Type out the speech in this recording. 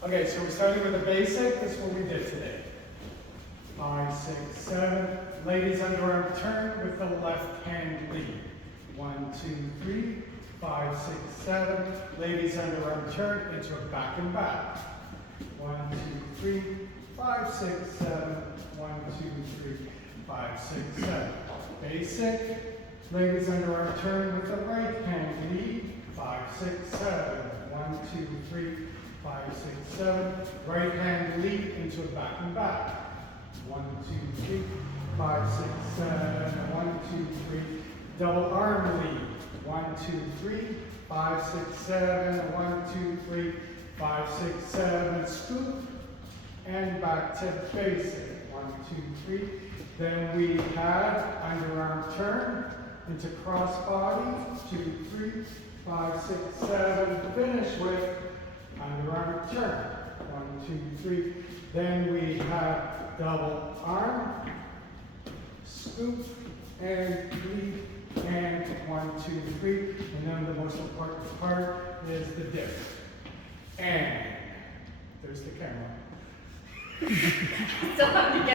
Okay, so we're starting with the basic. This is what we did today. 5, 6, 7. Ladies underarm turn with the left hand lead. 1, 2, 3, 5, 6, 7. Ladies underarm turn into a back and back. 1, 2, 3, 5, 6, 7. 1, 2, 3, 5, 6, 7. Basic. Ladies underarm turn with the right hand lead. 5, 6, 7. 1, 2, 3, 5, 6, 7. Right hand lead into a back and back. 1, 2, 3, 5, 6, 7. 1, 2, 3. Double arm lead. 1, 2, 3, 5, 6, 7. 1, 2, 3, 5, 6, 7. Scoop and back to basic. 1, 2, 3. Then we had underarm turn into crossbody. 2, 3, 5, 6, 7. Finish with underarm turn. 1, 2, 3. Then we have double arm, scoop, and lead, and 1, 2, 3. And then the most important part is the dip. And there's the camera. Still have to get